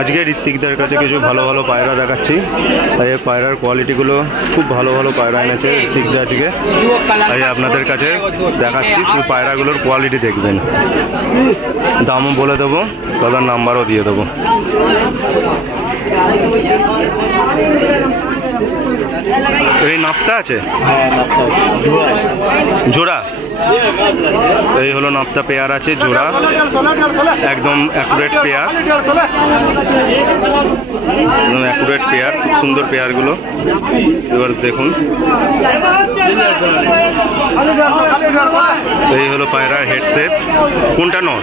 আজকে ঋত্বিকদের কাছে কিছু ভালো ভালো পায়রা দেখাচ্ছি। আর এই পায়রার কোয়ালিটিগুলো খুব ভালো ভালো পায়রা এনেছে ঋত্বিকদা আজকে। আর আপনাদের কাছে দেখাচ্ছি, শুধু পায়রাগুলোর কোয়ালিটি দেখবেন। দামও বলে দেবো, দাদার নাম্বারও দিয়ে দেবো। এই নাপ্তা আছে, জোড়া এই হলো নাপ্তা পেয়ার আছে, জোড়া একদম অ্যাকুরেট পেয়ার, একদম অ্যাকুরেট পেয়ার, খুব সুন্দর পেয়ারগুলো। এবার দেখুন, এই হলো পায়রার হেডসেট। কোনটা নট?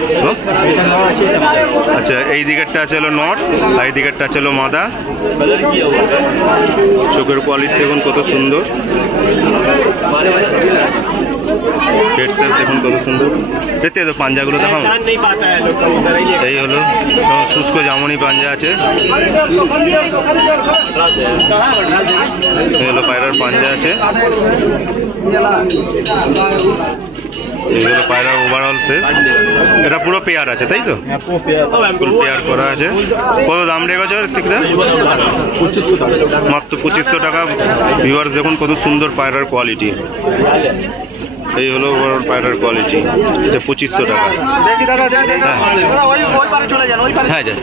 আচ্ছা, এই দিকেরটা আছে হলো নট, আর এই দিকেরটা আছে হলো মাদা। চোখের কোয়ালিটি দেখুন কত সুন্দর, হেডসেট দেখুন কত সুন্দর। দেখতে তো পাঞ্জাগুলো দেখাও। এই হলো শুষ্ক জামনি পাঞ্জা আছে, এই হলো পায়রার পাঞ্জা আছে, এই হলো পায়রার ওভারঅল সেট। এটা পুরো পেয়ার আছে তাই তো? ফুল পেয়ার করা আছে। কত দাম রেখেছ ঋত্বিকদা? মাত্র 2500 টাকা। ভিউয়ার্স দেখুন কত সুন্দর পায়রার কোয়ালিটি। এই হলো ওভারঅল পায়রার কোয়ালিটি, 2500 টাকা। হ্যাঁ যা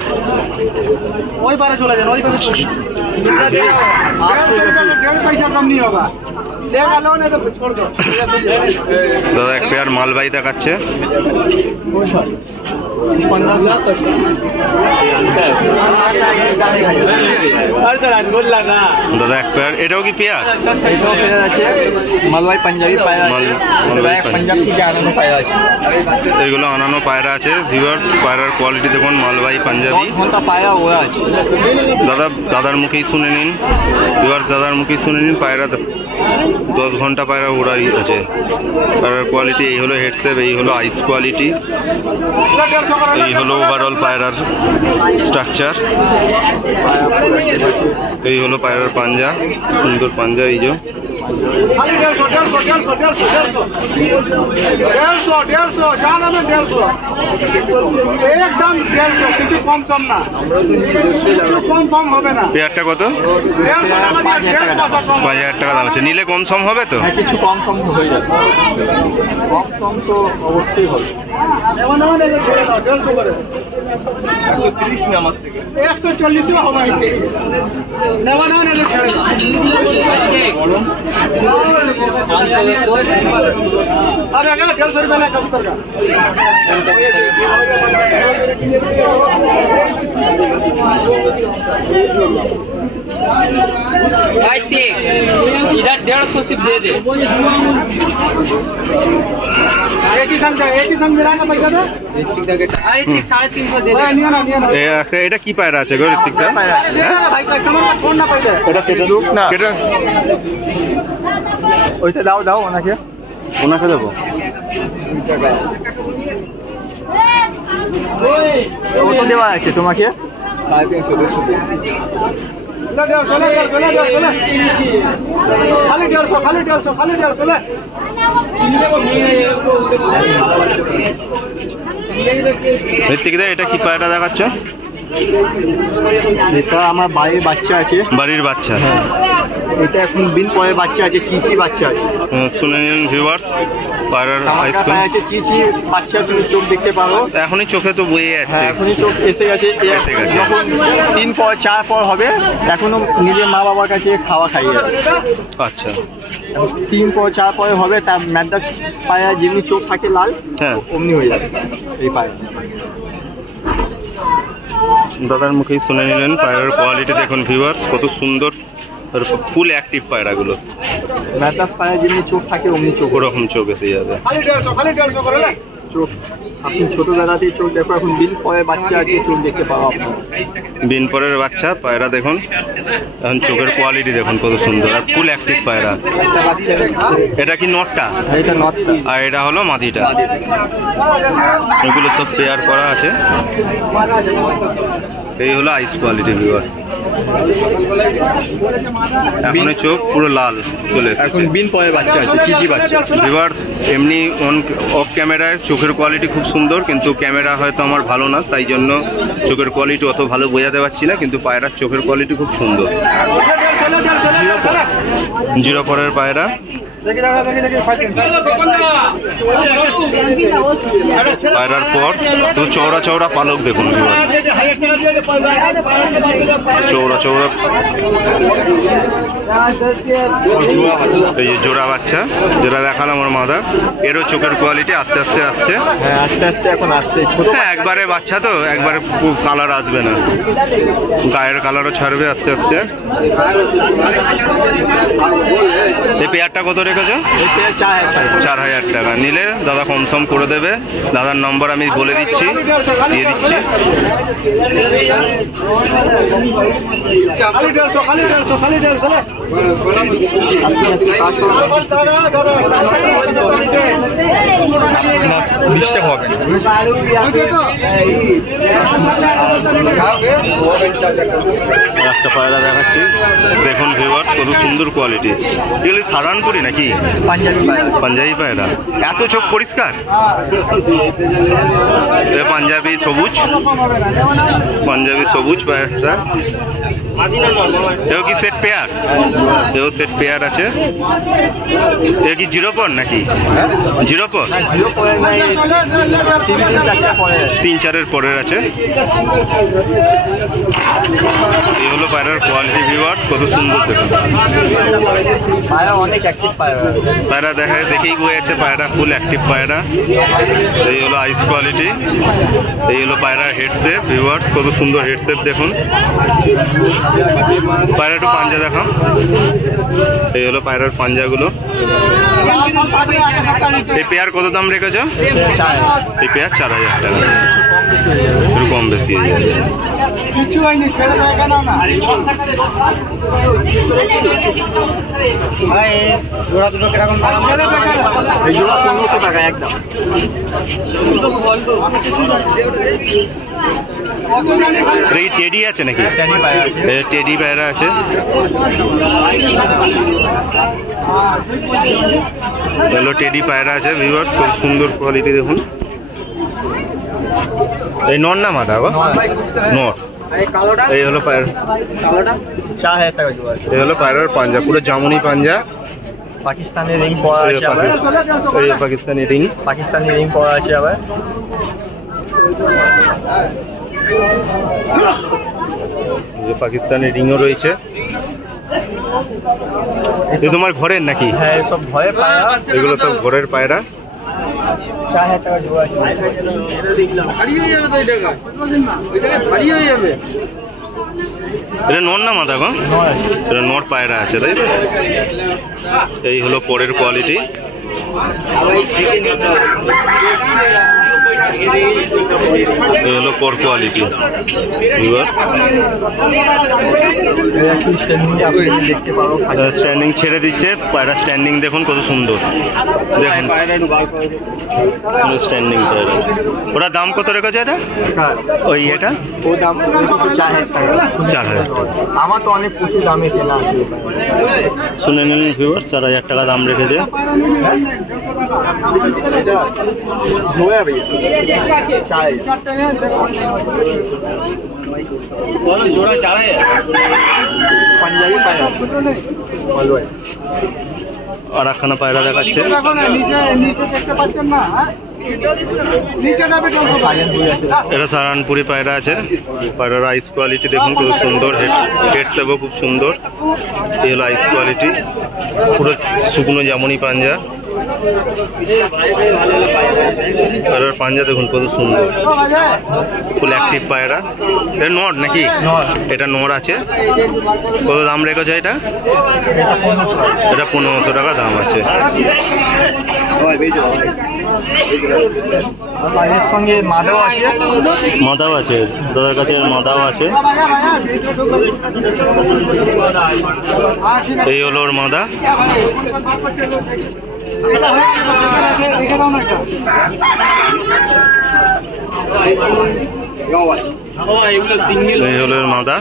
দাদা এক পেয়ার মালবাহী দেখাচ্ছে। দাদা এক পেয়ার, এটাও কি পেয়ার? আছে মালবাহী পাঞ্জাবি পায়রা আছে, পাঞ্জাব থেকে আনানো পায়রা আছে। এগুলো আনানো পায়রা আছে। ভিউয়ার্স পায়রার কোয়ালিটি দেখুন, মালবাহী পাঞ্জাবি। পায়রা ওরা আছে দাদার মুখেই শুনে নিন। ভিউয়ার্স দাদার মুখেই শুনে নিন, পায়রা 10 ঘন্টা পায়রা ওরাই আছে। পায়রার কোয়ালিটি এই হলো হেডসেপ, এই হলো আইস কোয়ালিটি, এই হলো ওভারঅল পায়রার স্ট্রাকচার। এই হলো পায়রার পাঞ্জা, সুন্দর পাঞ্জা। এই যে পেয়ারটা কত? 5000 টাকা দাম আছে। নিলে কম সম হবে তো? কিছু কম সম হয়ে যাবে, কম সম তো অবশ্যই হবে। 130 না, আমার থেকে 140 হবে। নেওয়া না নিলে ছেড়ে দাও। अरे अगर 150 रुपये ना कम कर इधर 150 सिर्फ दे दे। एक ही संग मिला का पैसा दे। अरे 350 दे दे। এটা কি পায়রা আছে গো ঋত্বিকদা? ভাই কাস্টমার ফোন না পাইলে এটা কেটে লুক না, কেটে ওইটা দাও দাও ওনাকে দেবো। কত দেওয়া আছে তোমাকে? 350 ঋত্বিকদা এটা কি পায়রা দেখাচ্ছ? এটা আমার বাড়ির বাচ্চা আছে। বাড়ির বাচ্চা? হ্যাঁ, এটা এখন বিন পরে বাচ্চা আছে, চিচি বাচ্চা আছে। শুনে নিন ভিউয়ার্স, পায়রার আছে চিচি বাচ্চা, তুমি চোখ দেখতে পারো। এখনই চোখে তো বয়ে যাচ্ছে, এখনই চোখ এসে গেছে। যখন 3 পর 4 পর হবে, এখনো নিজের মা বাবার কাছে খাওয়া খাইয়ে যাবে। আচ্ছা, 3 পর 4 পরে হবে, তার ম্যাডাস পায়রা যেমনি চোখ থাকে লাল, হ্যাঁ অমনি হয়ে যাবে এই পায়রা। দাদার মুখেই শুনে নিলেন। পায়রার কোয়ালিটি দেখুন ভিউয়ার্স কত সুন্দর, ফুল অ্যাক্টিভ পায়রাগুলো। ম্যাডাস পায়রা যেমনি চোখ থাকে অমনি চোখ, ওরকম চোখ এসে যাবে। চোখ আপনি ছোটবেলাতেই চোখ দেখো, এখন বিন পরের বাচ্চা আছে, চোখ দেখতে পাবো আপনি। বিন পরের বাচ্চা পায়রা দেখুন, এখন চোখের কোয়ালিটি দেখুন কত সুন্দর, আর ফুল অ্যাক্টিভ পায়রা। এটা কি নটটা? এটা নটটা, আর এটা হলো মাদিটা। এগুলো সব পেয়ার করা আছে। এই হলো আইস কোয়ালিটি ভিউয়ার্স। এখন চোখ পুরো লাল চলে, এখন বিন পরে বাচ্চা আছে, চিচি বাচ্চা। ভিউয়ার্স এমনি অফ ক্যামেরায় চোখের কোয়ালিটি খুব সুন্দর, কিন্তু ক্যামেরা হয়তো আমার ভালো না, তাই জন্য চোখের কোয়ালিটি অত ভালো বোঝাতে পারছি না, কিন্তু পায়রার চোখের কোয়ালিটি খুব সুন্দর। জিরো পরের পায়রা, পায়রার পর তো চওড়া চওড়া পালক দেখুন, চওড়া চওড়া এই যে জোড়া বাচ্চা যেটা দেখালাম আমার মাদা, এরও চোখের কোয়ালিটি আস্তে আস্তে আসছে। হ্যাঁ, আস্তে আস্তে এখন আসছে ছোট। হ্যাঁ, একবারে বাচ্চা তো একবারে খুব কালার আসবে না, গায়ের কালারও ছাড়বে আস্তে আস্তে। এই পেয়ারটা কত রেখেছো? 4,000 টাকা। নিলে দাদা কম সম করে দেবে। দাদার নম্বর আমি বলে দিচ্ছি, দিয়ে দিচ্ছি। একটা পায়রা দেখাচ্ছি, দেখুন ভিউয়ার্স কত সুন্দর কোয়ালিটি। এগুলি সারানপুরি নাকি পাঞ্জাবি পায়রা? এত চোখ পরিষ্কার, পাঞ্জাবি সবুজ, পাঞ্জাবি সবুজ পায়রাটা। এও কি সেট পেয়ার? এও সেট পেয়ার আছে। এ কি জিরো পর নাকি? জিরো পর, 3-4-এর পরের আছে। এই হলো পায়রার কোয়ালিটি ভিউয়ার্স, কত সুন্দর দেখুন। পায়রা দেখেই বয়েছে, পায়রা ফুল অ্যাক্টিভ পায়রা। এই হলো আইস কোয়ালিটি। এই হলো পায়রার হেডসেপ ভিউয়ার্স, কত সুন্দর হেডসেপ দেখুন। পায়রা একটু পাঞ্জা দেখাও। এই হলো পায়রার পাঞ্জাগুলো। এই পেয়ার কত দাম রেখেছো? এই পেয়ার 4,000 টাকা। একটু কম বেশি হয়ে যাবে। এই টেডি আছে নাকি? টেডি পায়রা আছে। হ্যালো, টেডি পায়রা আছে ভিউয়ার্স, খুব সুন্দর কোয়ালিটি দেখুন। এই নর না মাদা গো? নর। এই হলো পায়রা, 4,000 টাকা জোড়া। এই হলো পায়রার পাঞ্জা, পুরো জামুনি পাঞ্জা। পাকিস্তানি রিং পরা আছে আবার। এই পাকিস্তানি রিং, পাকিস্তানি রিং পরা আছে আবার। পাকিস্তানি রিংও রয়েছে। এই তোমার ঘরের নাকি? হ্যাঁ, সব ঘরের পায়রা। এগুলো সব ঘরের পায়রা। 4,000 টাকা জোড়া আছে। এটা নর না মাদা গো? এটা নর পায়রা আছে, তাই তো? এই হলো পরের কোয়ালিটি। এই হলো পর কোয়ালিটি। স্ট্যান্ডিং ছেড়ে দিচ্ছে পায়রা, স্ট্যান্ডিং দেখুন কত সুন্দর দেখুন, স্ট্যান্ডিং পায়রা। ওটা দাম কত রেখেছে এটা? ওই এটা ও দাম 4,000 টাকা। 4,000। আমার তো অনেক প্রচুর দামে কেনা আছে। শুনে নিন ভিউয়ার্স, 4,000 টাকা দাম রেখেছে। জোড়া 4,000 পাঞ্জাবি পায়রা। আর একখানা পায়রা দেখাচ্ছে। এটা সারানপুরি পায়রা আছে। পায়রার আইস কোয়ালিটি দেখুন খুব সুন্দর, হেডসেপও খুব সুন্দর। এই হলো আইস কোয়ালিটি, পুরো শুকনো জামুনি পাঞ্জা। পায়রার পাঞ্জা দেখুন কত সুন্দর, ফুল অ্যাক্টিভ পায়রা। এটা নর নাকি? এটা নর আছে। কত দাম রেখেছে এটা? এটা 1,500 টাকা দাম আছে। এর সঙ্গে মাদাও আছে। মাদাও আছে, দাদার কাছে মাদাও আছে। এই হলো ওর মাদা। এই হলো ওর মাদা।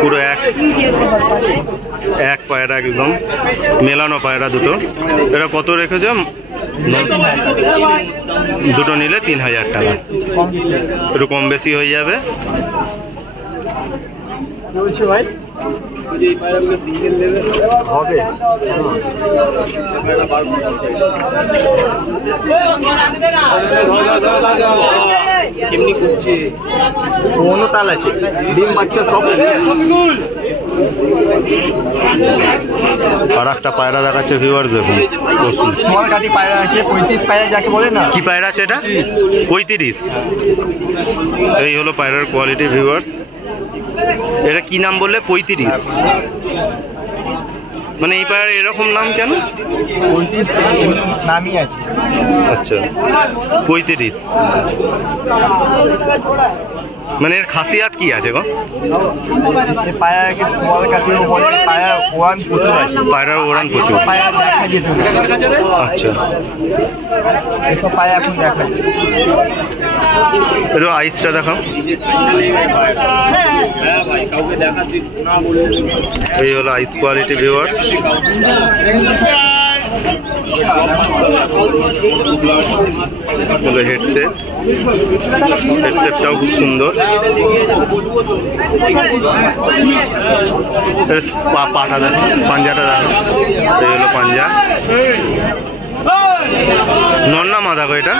পুরো এক পায়রা একদম মেলানো পায়রা দুটো। এটা কত রেখেছে? দুটো নিলে 3000 টাকা, একটু কম বেশি হয়ে যাবে। ভাই হবে কোনো তাল আছে, ডিম বাচ্চা সব। আর একটা পায়রা দেখাচ্ছে ভিউয়ার্স, দেখুন স্মল কাটি পায়রা আছে, 35 পায়রা যাকে বলে না। কি পায়রা আছে এটা? 35। এই হলো পায়রার কোয়ালিটি ভিউয়ার্স। এটা কি নাম বললে? 35। মানে এই পায়রার এরকম নাম কেন? 35 নামই আছে। আচ্ছা 35। মানে এর খাসিয়াত কি আছে গো? এই পায়রাকে স্মল কাটিও বলে, পায়রা ওরান প্রচুর আছে। পায়রার ওড়ান প্রচুর। পায়রা দেখা যেত না। আচ্ছা এসব পায়রা এখন দেখা যায়। একটু আইসটা দেখাও। এই হলো আইস কোয়ালিটি ভিউয়ার্স। হেডসেটটাও খুব সুন্দর। পাটা দেখো, পাঞ্জাটা দেখো। এই হলো পাঞ্জা। নন্না মাদা গো এটা?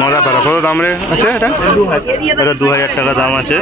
মাদা পায়রা। কত দাম রে আছে এটা? এটা 2000 টাকা দাম আছে।